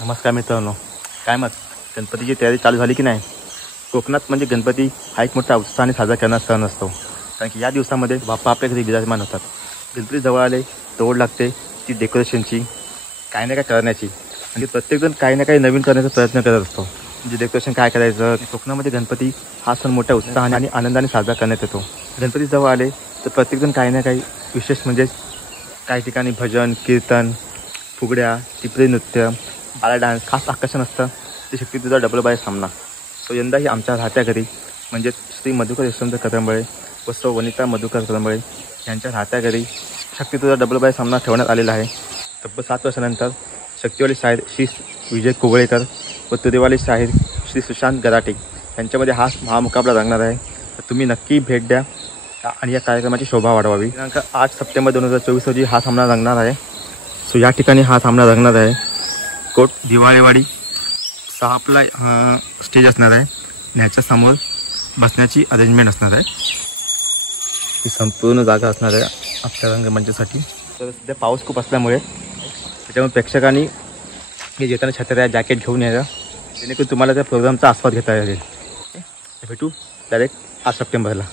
नमस्कार मित्रांनो, काय मत गणपतीची तयारी चालू झाली की नाही? कोकणात म्हणजे गणपती हा एक मोठा उत्साहाने साजरा करणारा सण असतो. कारण की या दिवसामध्ये बाप्पा आपल्या घरी विराजमान होतात. गणपती जवळ आले तोड लागते ती डेकोरेशनची, काही ना काय करण्याची. म्हणजे प्रत्येकजण काही ना काही नवीन करण्याचा प्रयत्न करत असतो. म्हणजे डेकोरेशन काय करायचं. कोकणामध्ये गणपती हा सण मोठ्या उत्साहाने आणि आनंदाने साजरा करण्यात येतो. गणपती जवळ आले तर प्रत्येकजण काही ना काही विशेष म्हणजे काही ठिकाणी भजन, कीर्तन, फुगड्या, टिपरी नृत्य, बाला डान्स खास आकर्षण असतं. ते शक्तितुझा डबल बाय सामना. सो यंदाही आमच्या राहत्या घरी म्हणजे श्री मधुकर यशवंत कदंबळे व सौ वनिता मधुकर कदंबळे यांच्या राहत्या घरी शक्तितुझा डबल बाय सामना ठेवण्यात आलेला आहे. तब्बल 7 वर्षानंतर शक्तिवाली शाहीर श्री विजय कोवळेकर व तुरेवाली शाहीर श्री सुशांत गराटे यांच्यामध्ये हा महामुकाबला रंगणार आहे. तर तुम्ही नक्की भेट द्या आणि या कार्यक्रमाची शोभा वाढवावी. दिनांक 8 सप्टेंबर 2024 रोजी हा सामना रंगणार आहे. सो या ठिकाणी हा सामना रंगणार आहे. कोट दिवाळीवाडी 6 स्टेज असणार आहे आणि ह्याच्यासमोर बसण्याची अरेंजमेंट असणार आहे. ही संपूर्ण जागा असणार आहे आपल्या रंगमंचासाठी. तर सध्या पाऊस खूप असल्यामुळे त्याच्यामुळे प्रेक्षकांनी हे येताना छत्र्या जॅकेट घेऊन यायचं, जेणेकरून तुम्हाला त्या प्रोग्रामचा आस्वाद घेता येईल. भेटू डायरेक्ट 8 सप्टेंबरला.